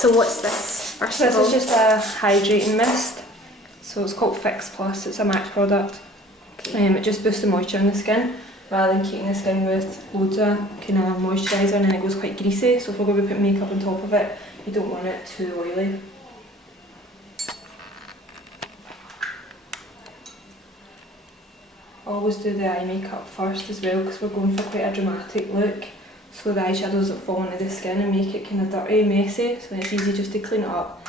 So what's this, first This of all? is just a hydrating mist. So it's called Fix Plus, it's a MAC product. It just boosts the moisture in the skin, rather than keeping the skin with loads of kind of moisturiser and then it goes quite greasy. So if we're going to be putting makeup on top of it, you don't want it too oily. Always do the eye makeup first as well because we're going for quite a dramatic look. So the eyeshadows that fall into the skin and make it kind of dirty, messy, so it's easy just to clean it up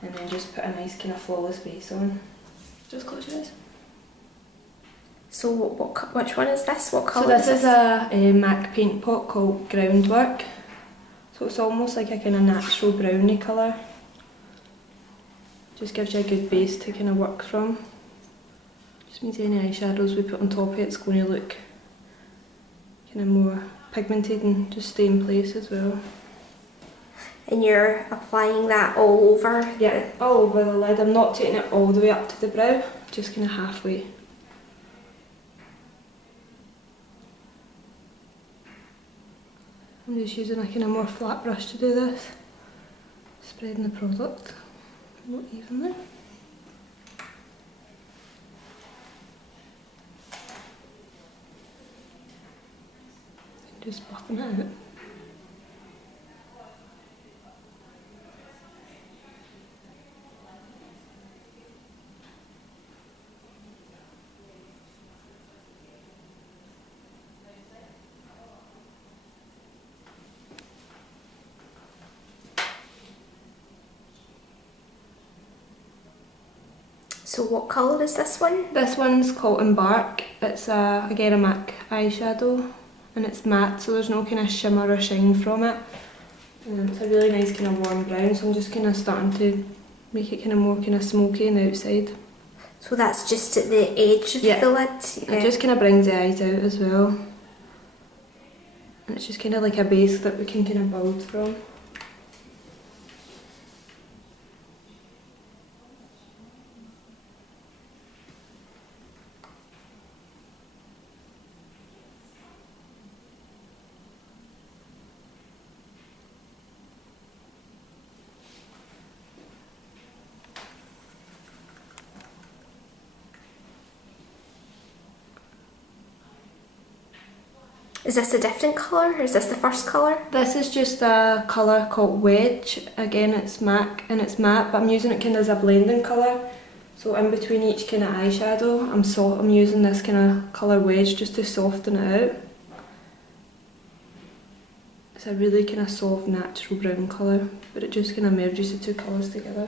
and then just put a nice kind of flawless base on. Just close your eyes. So which one is this? What colour So this is a MAC paint pot called Groundwork. So it's almost like a kind of natural brownie colour. Just gives you a good base to kind of work from. Just means any eyeshadows we put on top of it's going to look kind of more pigmented and just stay in place as well. And you're applying that all over? Yeah, all over the lid. I'm not taking it all the way up to the brow, just kind of halfway. I'm just using a kind of more flat brush to do this. Spreading the product more evenly. Just buffing it out. So what colour is this one? This one's called Embark. It's again a MAC eyeshadow and it's matte, so there's no kind of shimmer or shine from it. It's a really nice kind of warm brown, so I'm just kind of starting to make it kind of more kind of smoky on the outside. So that's just at the edge of the lid? It just kind of brings the eyes out as well. And it's just kind of like a base that we can kind of build from. Is this a different colour or is this the first colour? This is just a colour called Wedge. Again, it's MAC and it's matte, but I'm using it kind of as a blending colour. So in between each kind of eyeshadow, I'm using this kind of colour Wedge just to soften it out. It's a really kind of soft, natural brown colour, but it just kind of merges the two colours together.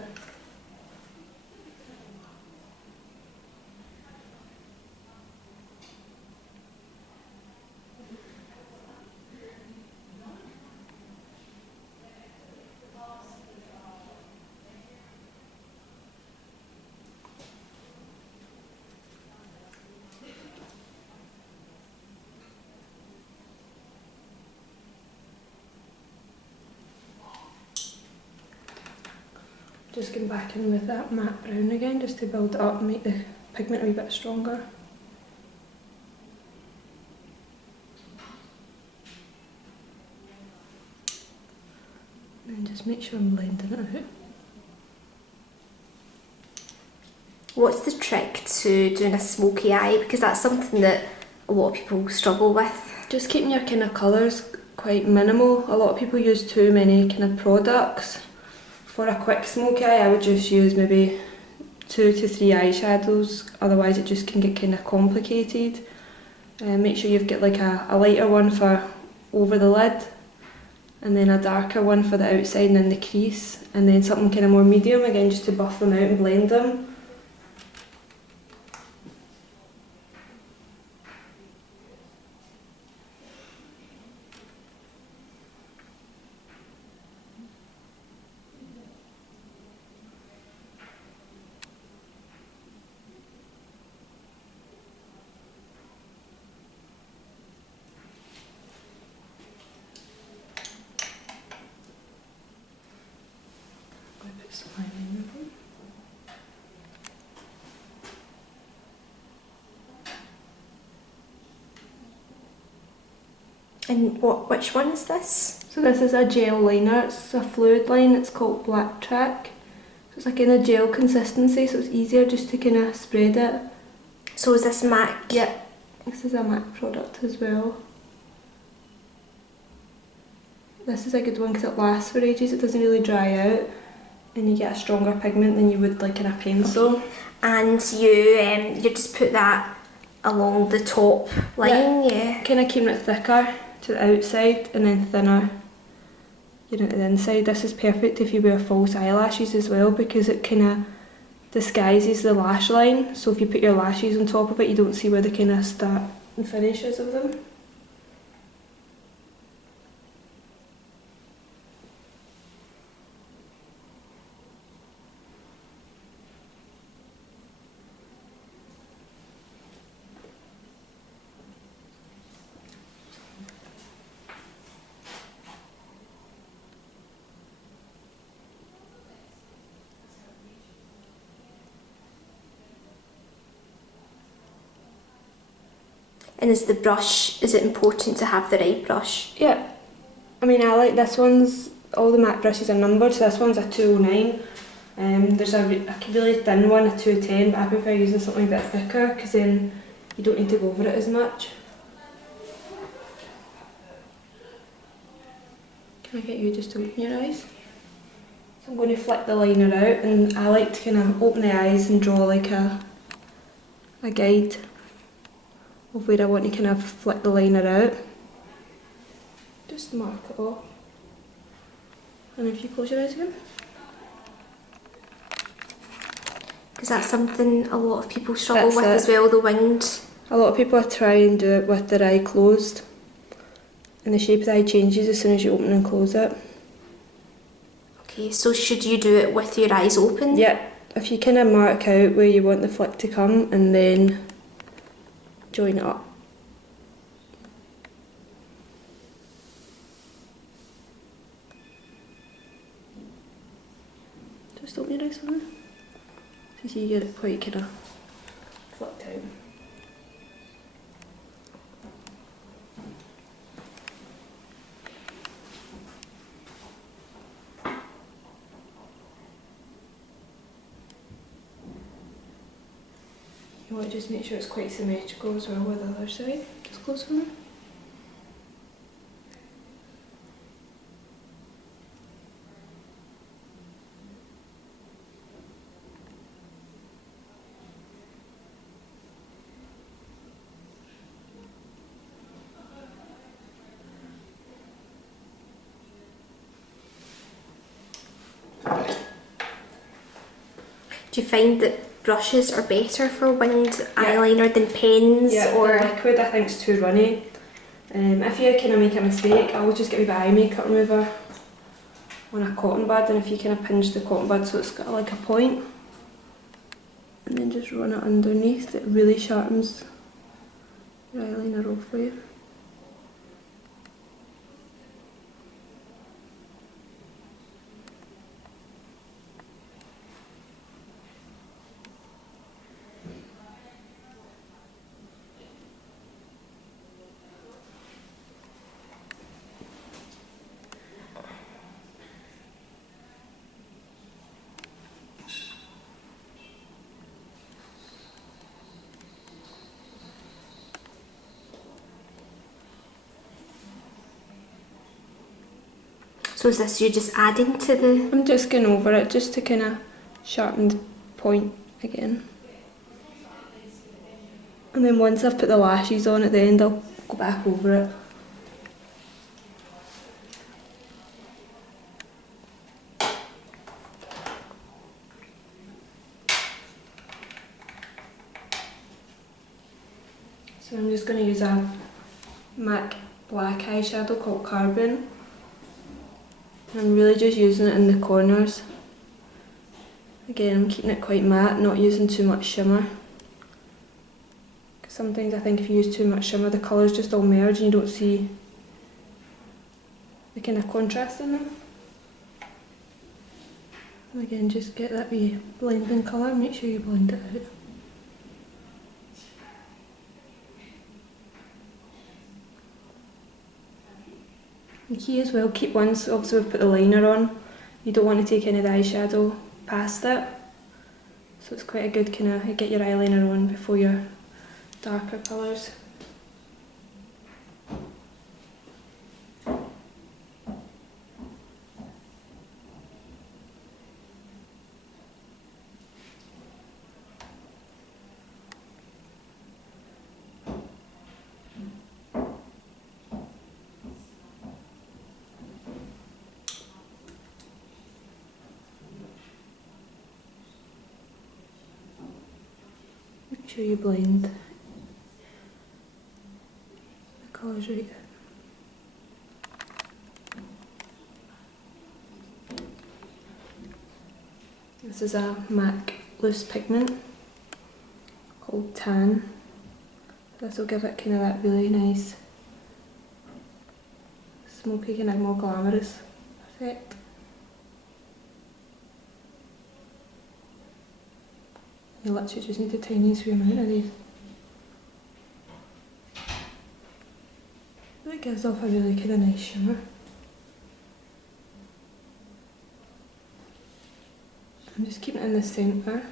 Just going back in with that matte brown again, just to build it up and make the pigment a wee bit stronger. And just make sure I'm blending it out. What's the trick to doing a smoky eye? Because that's something that a lot of people struggle with. Just keeping your kind of colours quite minimal. A lot of people use too many kind of products. For a quick smoky eye, I would just use maybe 2 to 3 eyeshadows, otherwise it just can get kind of complicated. Make sure you've got like a lighter one for over the lid, and then a darker one for the outside and in the crease, and then something kind of more medium again just to buff them out and blend them. And which one is this? So this is a gel liner, it's a fluid line, it's called Black Track. So it's like in a gel consistency, so it's easier just to kind of spread it. So is this MAC? Yeah, this is a MAC product as well. This is a good one because it lasts for ages, it doesn't really dry out, and you get a stronger pigment than you would like in a pencil. Okay. And you just put that along the top line, yeah? Kind of keeping it thicker to the outside and then thinner to the inside. This is perfect if you wear false eyelashes as well because it kind of disguises the lash line. So if you put your lashes on top of it, you don't see where the kind of start and finishes of them. And is it important to have the right brush? Yeah, I mean I like this one's, all the MAC brushes are numbered, so this one's a 209. There's a really thin one, a 210, but I prefer using something a bit thicker because then you don't need to go over it as much. Can I get you just to open your eyes? So I'm going to flick the liner out, and I like to kind of open the eyes and draw like a guide of where I want to kind of flick the liner out. Just mark it off. And if you close your eyes again. Because that's something a lot of people struggle That's with it. as well, the winged. A lot of people try and do it with their eye closed, and the shape of the eye changes as soon as you open and close it. Okay, so should you do it with your eyes open? Yeah, if you kind of mark out where you want the flick to come and then join it up. Just open your eyes for me. So you get it quite kind of flicked out. You want to just make sure it's quite symmetrical as well with the other side. Just close for me. Do you find that brushes are better for winged eyeliner than pens? Yeah, or the liquid I think is too runny. If you kind of make a mistake, I always just get my eye makeup remover on a cotton bud, and if you kind of pinch the cotton bud so it's got like a point, and then just run it underneath, it really sharpens your eyeliner off for you. so is this you just adding to the... I'm just going over it just to kind of sharpen the point again. And then once I've put the lashes on at the end, I'll go back over it. So I'm just going to use a MAC black eyeshadow called Carbon. I'm really just using it in the corners. Again, I'm keeping it quite matte, not using too much shimmer. Because sometimes I think if you use too much shimmer, the colours just all merge and you don't see the kind of contrast in them. And again, just get that wee blending colour, make sure you blend it out. The key as well, keep once obviously we've put the liner on, you don't want to take any of the eyeshadow past it. So it's quite a good kind of, get your eyeliner on before your darker colours. Make sure you blend the colours right. This is a MAC loose pigment called Tan. This will give it kind of that really nice smoky, kind of more glamorous effect. You literally just need the tiniest wee amount of these. That gives off a really kind of nice shimmer. I'm just keeping it in the centre.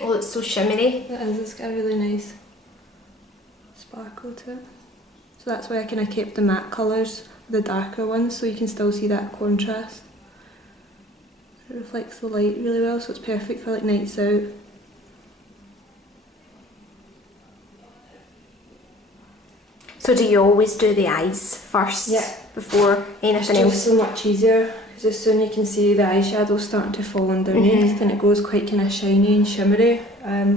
Oh, it's so shimmery. It is, it's got a really nice sparkle to it. So that's why I kind of kept the matte colours, the darker ones, so you can still see that contrast. It reflects the light really well, so it's perfect for like nights out. So do you always do the eyes first? Yeah. Before anything else? It's just so much easier, because as soon as you can see the eyeshadow starting to fall underneath, and it goes quite kind of shiny and shimmery.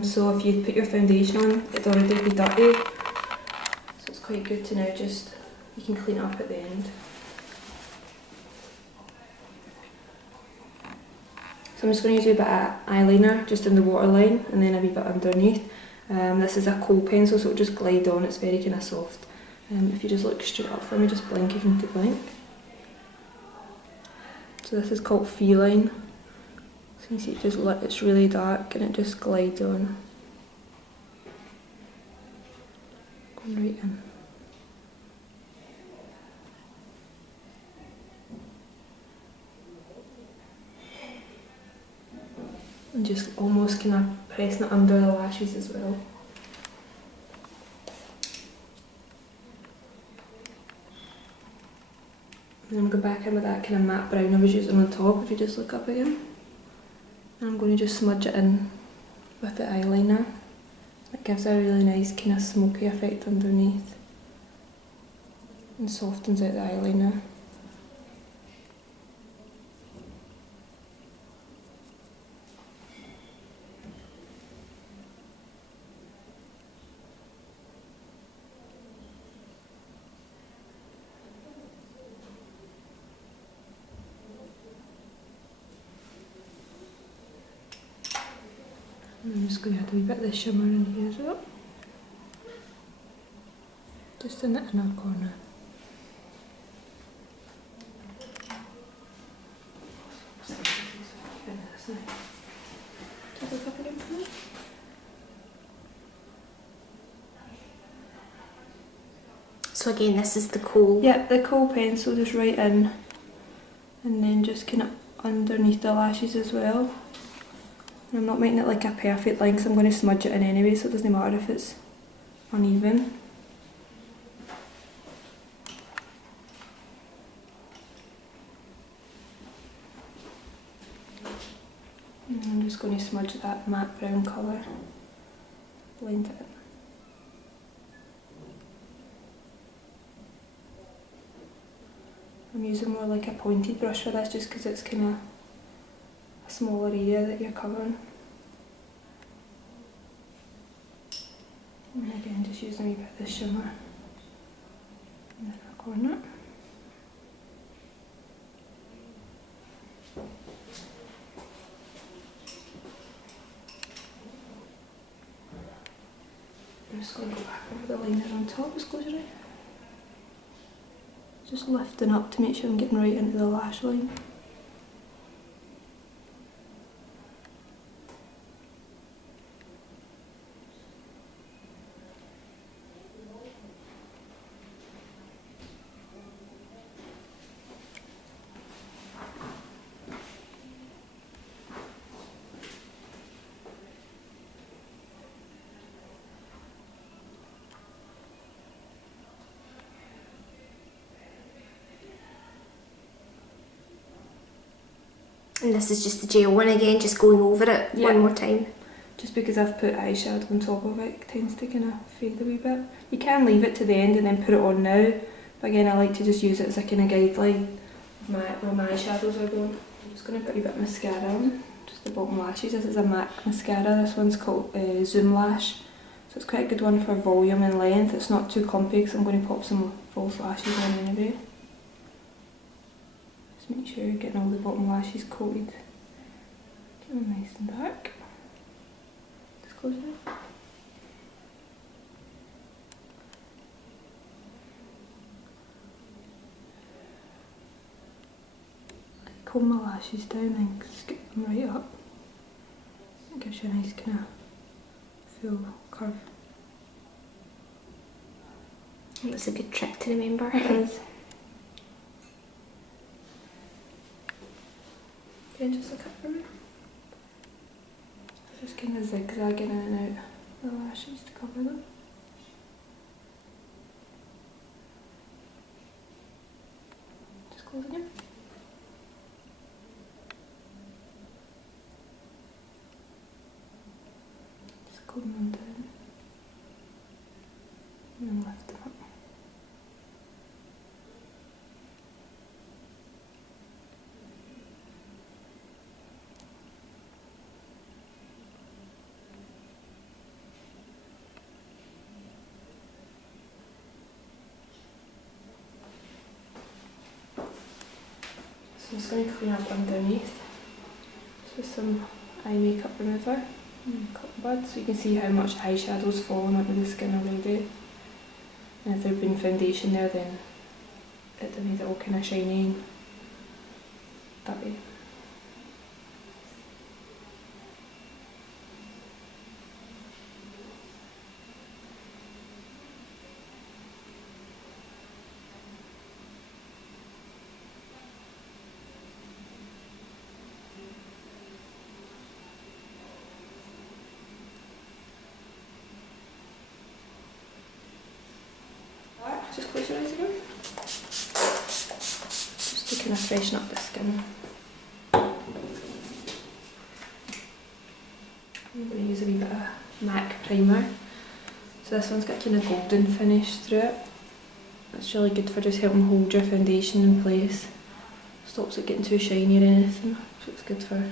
So if you put your foundation on, it'd already be dirty. So it's quite good to now just, you can clean it up at the end. So I'm just going to use a bit of eyeliner just in the waterline and then a wee bit underneath. This is a kohl pencil, so it'll just glide on, it's very kind of soft. If you just look straight up for me, just blink if you need to blink. So this is called Feline. So you see it just it's really dark and it just glides on. Going right in. And just almost kind of pressing it under the lashes as well. And I'm going back in with that kind of matte brown I was using on top, if you just look up again. And I'm going to just smudge it in with the eyeliner. It gives a really nice kind of smoky effect underneath. And softens out the eyeliner. And I'm just going to add a wee bit of the shimmer in here as well. Just in the inner corner. So again, this is the kohl. Yeah, the kohl pencil just right in, and then just kind of underneath the lashes as well. I'm not making it like a perfect line, so I'm going to smudge it in anyway, so it doesn't matter if it's uneven. And I'm just going to smudge that matte brown colour, blend it in. I'm using more like a pointed brush for this, just because it's kind of a smaller area that you're covering. And again, just using a wee bit of the shimmer in the corner. just going to go back over the liner on top, just close your eye. Just lifting up to make sure I'm getting right into the lash line. And this is just the gel one again, just going over it one more time. Just because I've put eyeshadow on top of it, it tends to kind of fade a wee bit. You can leave it to the end and then put it on now, but again I like to just use it as a kind of guideline of where my eyeshadows are going. I'm just going to put a bit of mascara on, just the bottom lashes. This is a MAC mascara, this one's called Zoom Lash. So it's quite a good one for volume and length. It's not too clumpy because I'm going to pop some false lashes on anyway. Just make sure you're getting all the bottom lashes coated. Get them nice and dark. Just close it. I comb my lashes down and scoop them right up. It gives you a nice kind of full curve. That's a good trick to remember. It is. Okay, just look up for me. Just kind of zigzagging in and out the lashes to cover them. Just closing it. Just comb them down. And then lift them up. So I'm just going to clean up underneath just with some eye makeup remover and cotton buds, so you can see how much eyeshadow's fallen onto the skin already. And if there'd been foundation there, then it made it all kind of shiny and bubbly. Just close your eyes again. Just to kind of freshen up the skin. I'm going to use a wee bit of MAC primer. So this one's got kind of golden finish through it. It's really good for just helping hold your foundation in place. Stops it getting too shiny or anything. So it's good for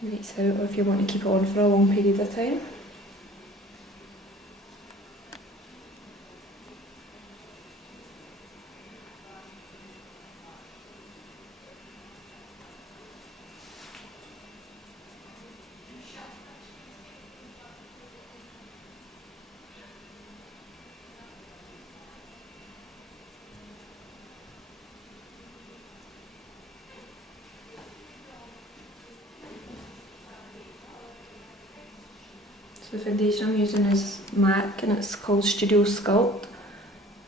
nights out or if you want to keep it on for a long period of time. So the foundation I'm using is MAC and it's called Sculptur.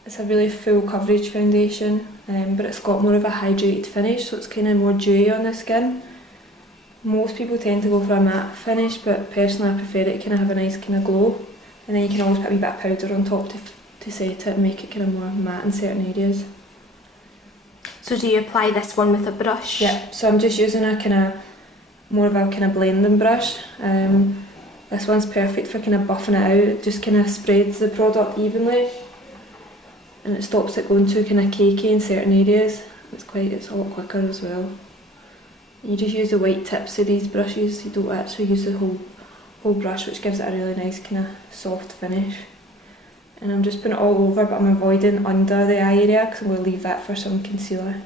It's a really full coverage foundation, but it's got more of a hydrated finish, so it's kind of more dewy on the skin. Most people tend to go for a matte finish, but personally I prefer it to kind of have a nice kind of glow. And then you can always put a wee bit of powder on top to set it and make it kind of more matte in certain areas. So do you apply this one with a brush? Yeah, so I'm just using a kind of more of a kind of blending brush. This one's perfect for kind of buffing it out. It just kind of spreads the product evenly and it stops it going too kind of cakey in certain areas. It's a lot quicker as well. You just use the white tips of these brushes, you don't actually use the whole brush, which gives it a really nice kind of soft finish. And I'm just putting it all over, but I'm avoiding under the eye area because I'm going to leave that for some concealer.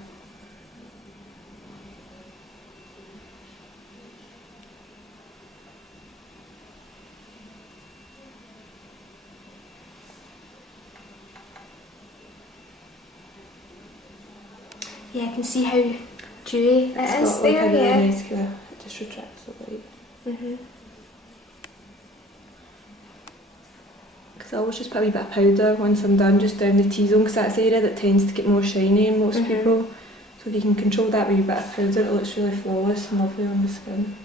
Yeah, I can see how dewy it It's is got like there, a really yeah. nice colour. It just retracts the light. Because I always just put a wee bit of powder once I'm done, just down the T-zone, because that's the area that tends to get more shiny in most people. So if you can control that wee bit of powder, it looks really flawless and lovely on the skin.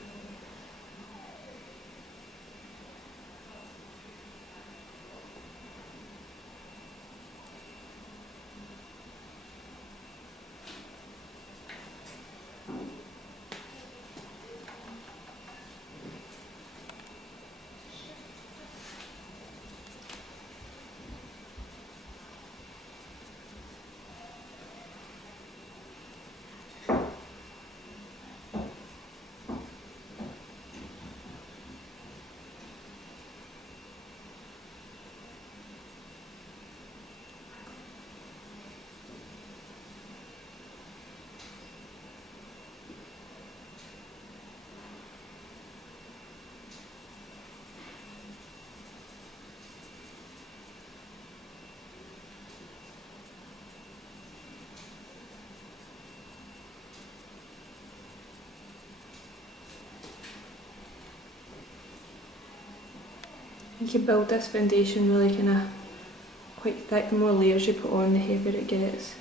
You can build this foundation really kind of quite thick. The more layers you put on, the heavier it gets.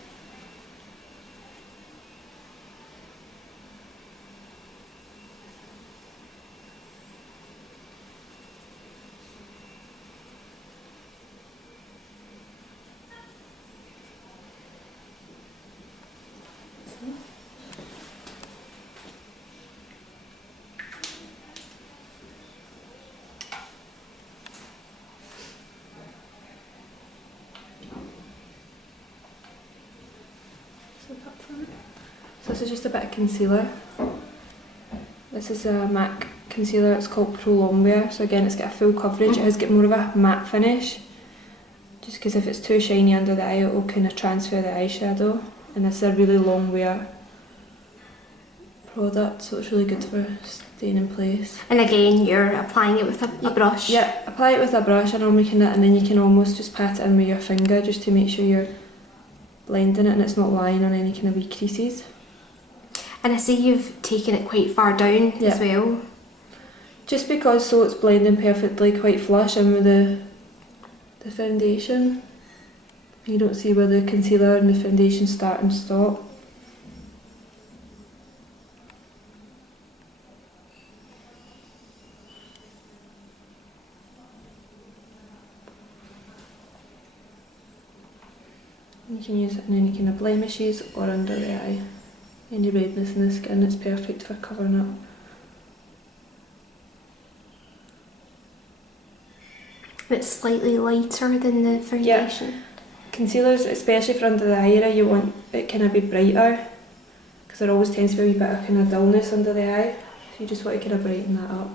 So this is just a bit of concealer. This is a MAC concealer, it's called Pro Longwear. So again, it's got a full coverage, it has got more of a matte finish. Just because if it's too shiny under the eye, it will kind of transfer the eyeshadow. And this is a really long wear product, so it's really good for staying in place. And again, you're applying it with a brush. Yeah, apply it with a brush and then you can almost just pat it in with your finger just to make sure you're blending it and it's not lying on any kind of wee creases. And I see you've taken it quite far down as well. Just because so it's blending perfectly, quite flush in with the foundation. You don't see where the concealer and the foundation start and stop. You can use it in any kind of blemishes or under the eye. Any redness in the skin, it's perfect for covering up. It's slightly lighter than the foundation. Yeah. Concealers, especially for under the eye area, you want it kind of be brighter because there always tends to be a wee bit of kind of dullness under the eye. So you just want to kind of brighten that up.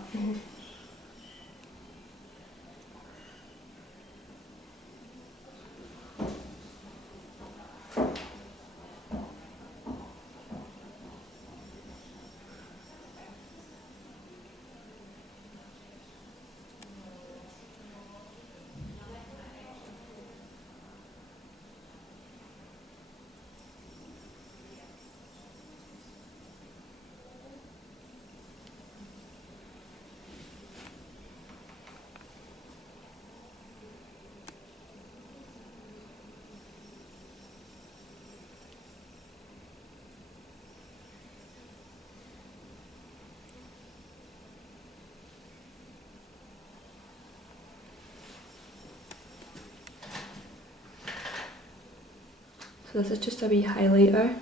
So this is just a wee highlighter.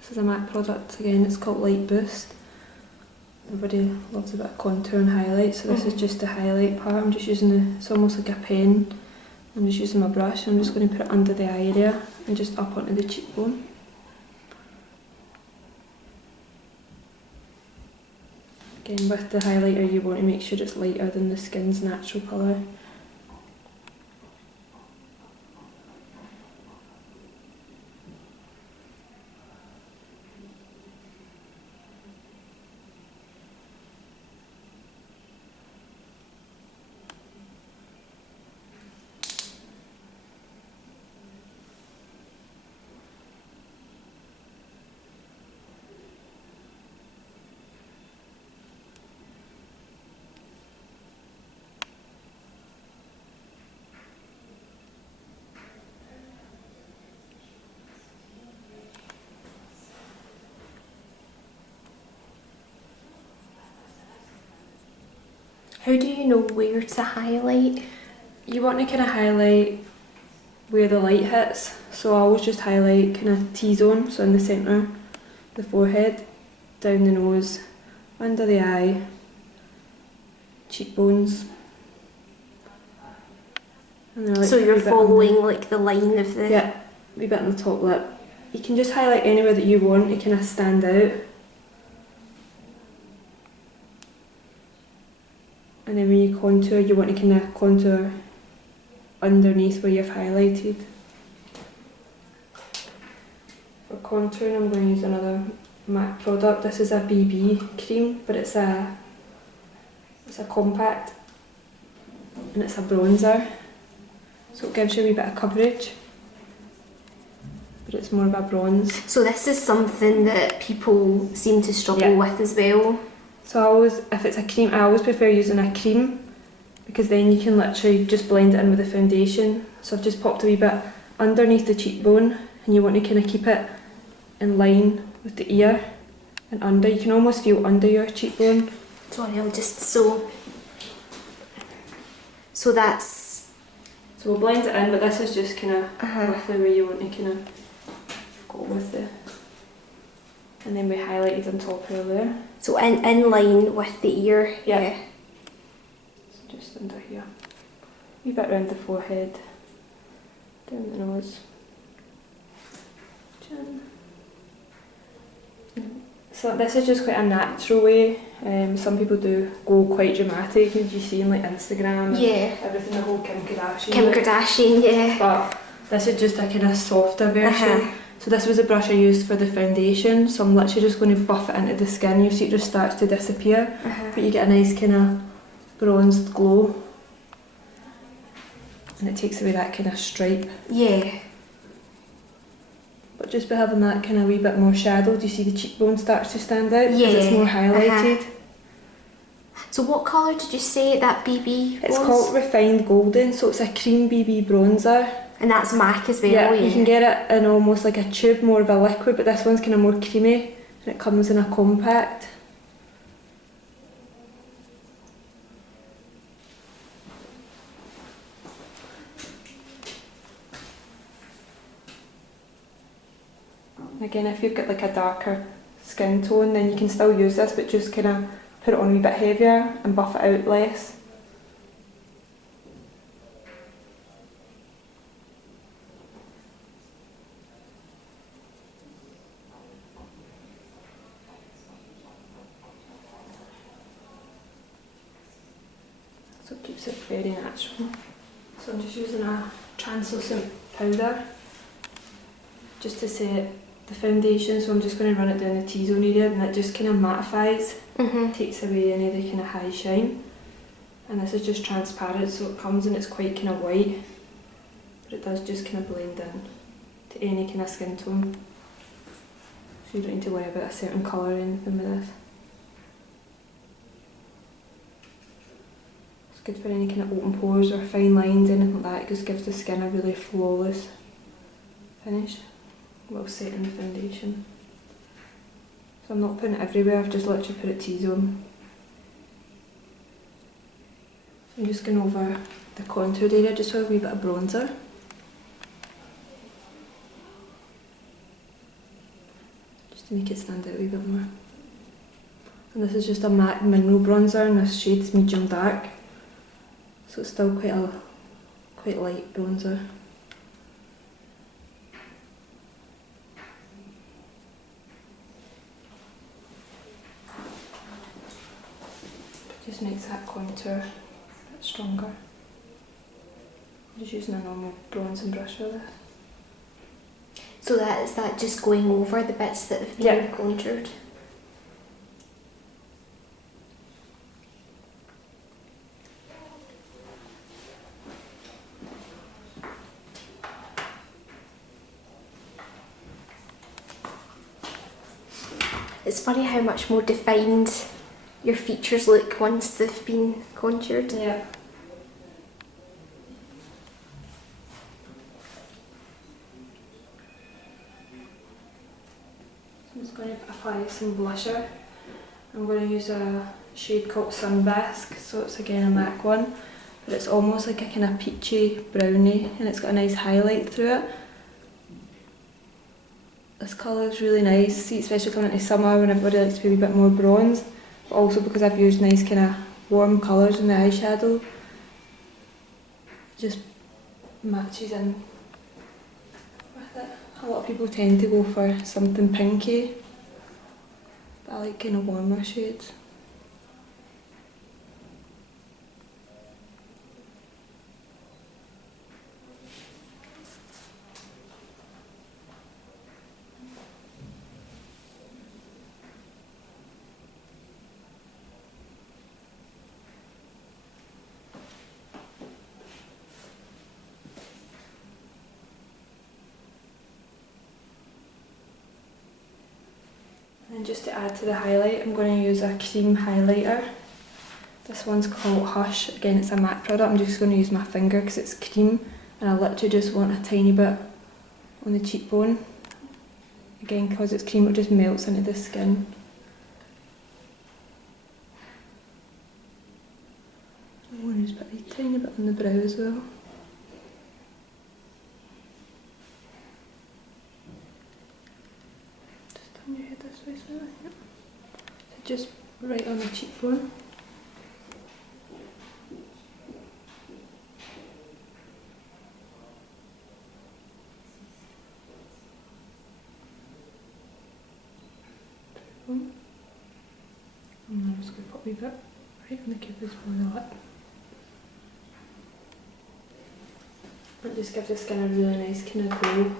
This is a MAC product again, it's called Light Boost. Everybody loves a bit of contour and highlight, so this is just the highlight part. I'm just using it's almost like a pen. I'm just using my brush, I'm just going to put it under the eye area and just up onto the cheekbone. Again, with the highlighter you want to make sure it's lighter than the skin's natural colour. How do you know where to highlight? You want to kind of highlight where the light hits, so I always just highlight kind of T-zone, so in the centre, the forehead, down the nose, under the eye, cheekbones. And then I like So a you're wee bit following like the line of the... Yeah, a wee bit on the top lip. You can just highlight anywhere that you want to kind of stand out. And then when you contour, you want to kind of contour underneath where you've highlighted. For contouring, I'm going to use another MAC product. This is a BB cream, but it's a compact and it's a bronzer, so it gives you a wee bit of coverage, but it's more of a bronze. So this is something that people seem to struggle with as well. So I always, if it's a cream, I always prefer using a cream, because then you can literally just blend it in with the foundation. So I've just popped a wee bit underneath the cheekbone, and you want to kind of keep it in line with the ear and under. You can almost feel under your cheekbone. Sorry, I'll just so that's... So we'll blend it in, but this is just kind of roughly where you want to kind of go with the... And then we highlighted on top earlier. So in line with the ear, yeah. So just under here. A wee bit around the forehead, down the nose, chin. So this is just quite a natural way. Some people do go quite dramatic, as you see in like Instagram and everything, the whole Kim Kardashian. Kim Kardashian, yeah. But this is just a kind of softer version. So this was the brush I used for the foundation, so I'm literally just going to buff it into the skin. You'll see it just starts to disappear, but you get a nice kind of bronzed glow. And it takes away that kind of stripe. Yeah. But just by having that kind of wee bit more shadow, do you see the cheekbone starts to stand out? Yeah. Because it's more highlighted. So what colour did you say that BB was? It's called Refined Golden, so it's a cream BB bronzer. And that's MAC as well, Yeah, you can get it in almost like a tube, more of a liquid, but this one's kind of more creamy, and it comes in a compact. Again, if you've got like a darker skin tone, then you can still use this, but just kind of put it on a wee bit heavier and buff it out less. So it keeps it very natural. So I'm just using a translucent powder just to set the foundation, so I'm just going to run it down the T-zone area, and it just kind of mattifies, takes away any of the kind of high shine. And this is just transparent, so it comes and it's quite kind of white, but it does just kind of blend in to any kind of skin tone. So you don't need to worry about a certain colour or anything with this. It's good for any kind of open pores or fine lines, anything like that. It just gives the skin a really flawless finish while setting the foundation. So I'm not putting it everywhere, I've just literally put it T-zone. So I'm just going over the contour area just with a wee bit of bronzer. Just to make it stand out a wee bit more. And this is just a matte mineral bronzer, and this shade's medium dark. So it's still quite light bronzer. Just makes that contour a bit stronger. I'm just using a normal bronzing brush for this. So is that just going over the bits that have been contoured? It's funny how much more defined your features look once they've been contoured. Yeah. So I'm just going to apply some blusher. I'm going to use a shade called Sunbask, so it's again a MAC one, but it's almost like a kind of peachy brownie and it's got a nice highlight through it. This colour is really nice, see, especially coming into summer when everybody likes to be a bit more bronzed, but also because I've used nice kind of warm colours in the eyeshadow. It just matches in with it. A lot of people tend to go for something pinky, but I like kind of warmer shades. And just to add to the highlight, I'm going to use a cream highlighter. This one's called Hush. Again, it's a matte product. I'm just going to use my finger because it's cream and I literally just want a tiny bit on the cheekbone. Again, because it's cream, it just melts into the skin. I want to just put a tiny bit on the brow as well. Turn your head this way, so yep. So just right on the cheekbone. And I'm just going to put a wee bit right on the cupid's bow of the lip. It just gives the skin a really nice kind of glow.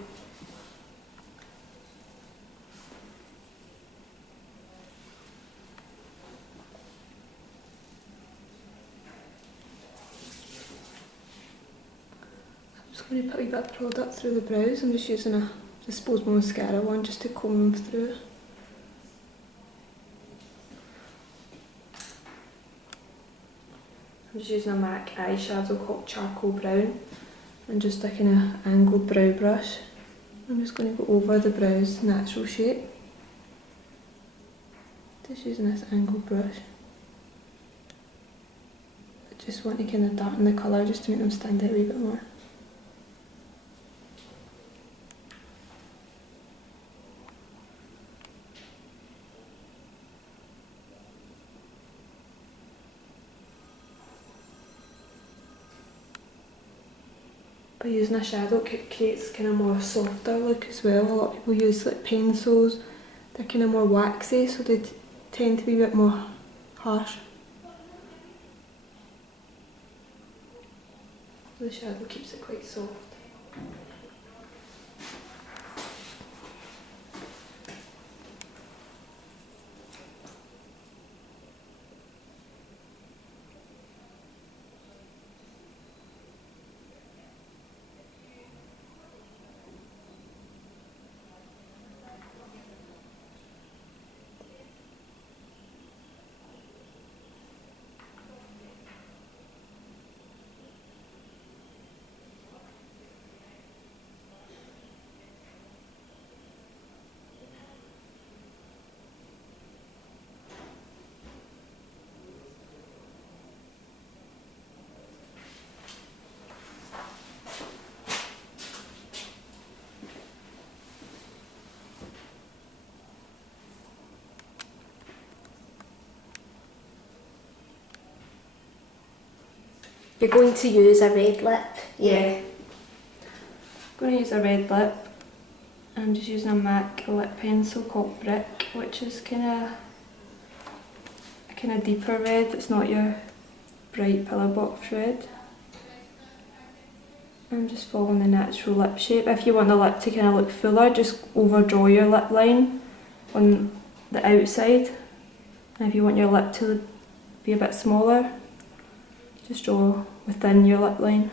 I'm just going to put a wee bit of product through the brows. I'm just using a disposable mascara one just to comb them through. I'm just using a MAC eyeshadow called Charcoal Brown and just a kind of angled brow brush. I'm just going to go over the brow's natural shape. Just using this angled brush. I just want to kind of darken the colour just to make them stand out a wee bit more. By using a shadow, it creates kind of more softer look as well. A lot of people use like pencils, they're kind of more waxy, so they tend to be a bit more harsh. The shadow keeps it quite soft. You're going to use a red lip? Yeah. I'm going to use a red lip. I'm just using a MAC lip pencil called Brick, which is kind of a deeper red. It's not your bright pillar box red. I'm just following the natural lip shape. If you want the lip to kind of look fuller, just overdraw your lip line on the outside. And if you want your lip to be a bit smaller, just draw within your lip line.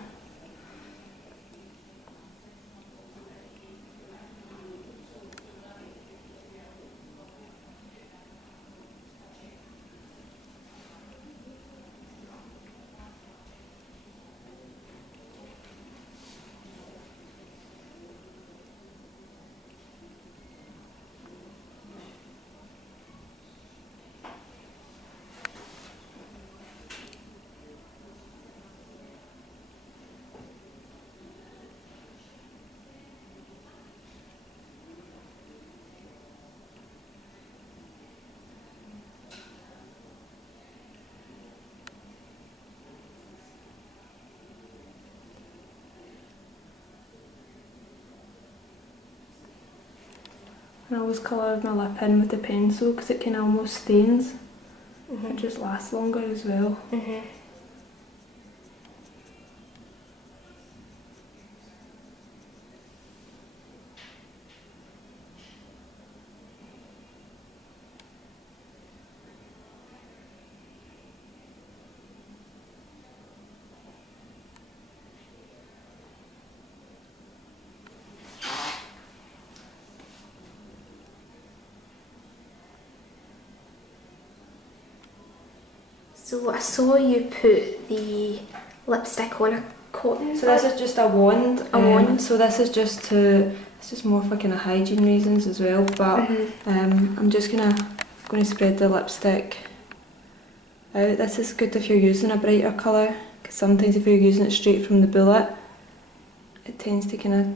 And I always colour my lip in with the pencil because it kind of almost stains. It just lasts longer as well. So I saw you put the lipstick on a cotton So bud. this is just a wand. A wand. So this is just it's just more for kind of hygiene reasons as well. But I'm just going to spread the lipstick out. This is good if you're using a brighter colour, because sometimes if you're using it straight from the bullet, it tends to kind of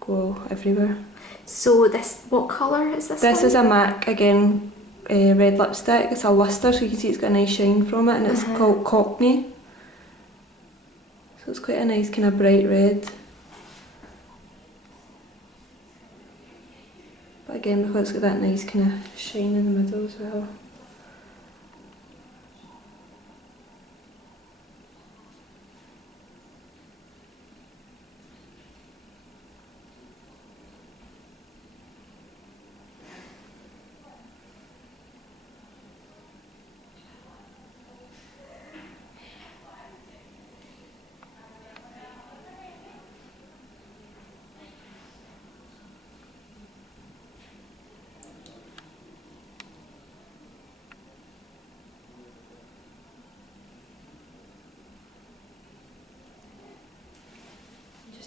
go everywhere. So this, what colour is this This one? is a MAC again. Red lipstick. It's a luster, so you can see it's got a nice shine from it, and it's called Cockney. So it's quite a nice kind of bright red. But again, because it's got that nice kind of shine in the middle as well.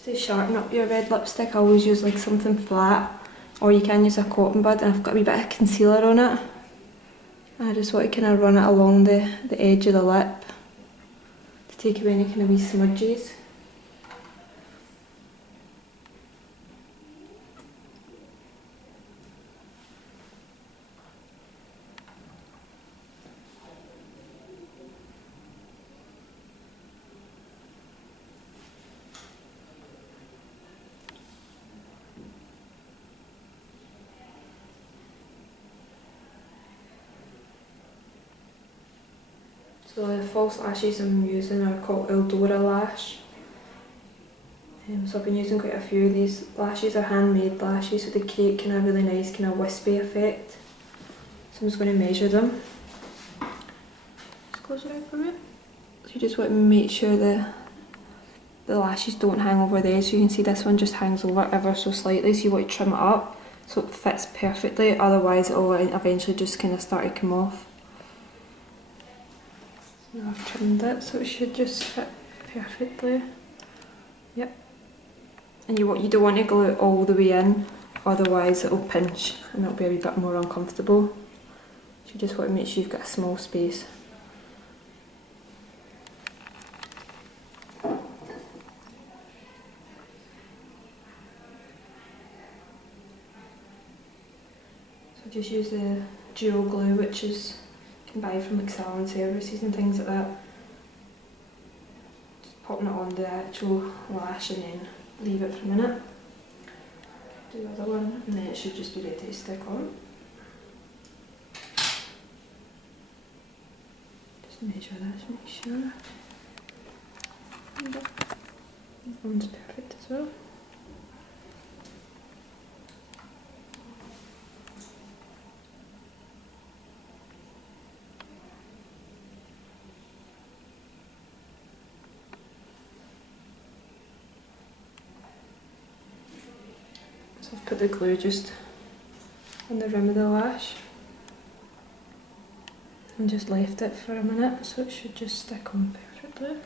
To sharpen up your red lipstick, I always use like something flat, or you can use a cotton bud, and I've got a wee bit of concealer on it. I just want to kind of run it along the edge of the lip to take away any kind of wee smudges. So the false lashes I'm using are called Eldora lash. So I've been using quite a few of these. Lashes are handmade lashes, so they create kind of really nice kind of wispy effect. So I'm just going to measure them. Just close your eye for me. So you just want to make sure the lashes don't hang over the edge. So you can see this one just hangs over ever so slightly, so you want to trim it up so it fits perfectly, otherwise it will eventually just kind of start to come off. Now I've trimmed it, so it should just fit perfectly. Yep. And you don't want to glue it all the way in, otherwise it will pinch and it'll be a wee bit more uncomfortable. So you just want to make sure you've got a small space. So just use the dual glue, which is you can buy from like salon services and things like that. Just popping it on the actual lash and then leave it for a minute. Do the other one, and then it should just be ready to stick on. Just measure this, make sure. That one's perfect as well. So I've put the glue just on the rim of the lash and just left it for a minute, so it should just stick on perfectly.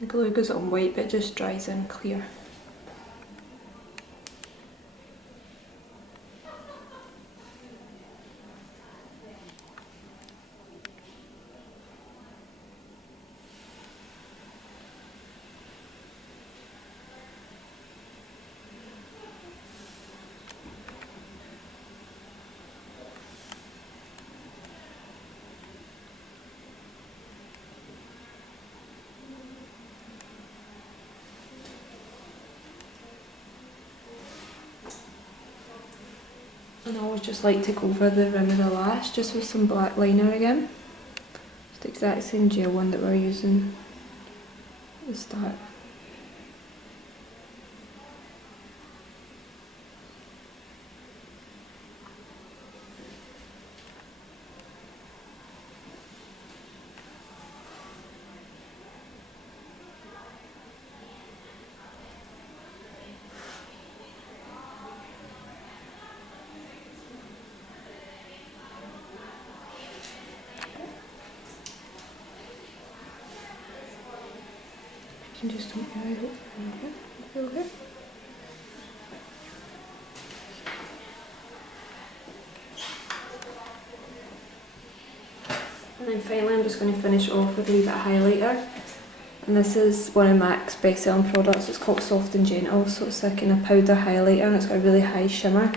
The glue goes on white but it just dries in clear. And I always just like to go over the rim of the lash just with some black liner again. It's the exact same gel one that we're using at the start. You can just don't worry about it. Okay. And then finally I'm just going to finish off with a wee bit of highlighter. And this is one of MAC's best selling products. It's called Soft and Gentle, so it's like in a powder highlighter and it's got a really high shimmer.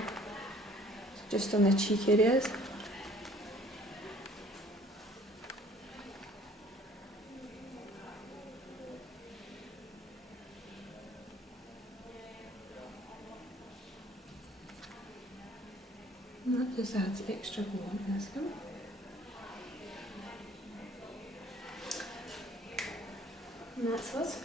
Just on the cheek areas. And that just adds extra glow on this one. And that's us.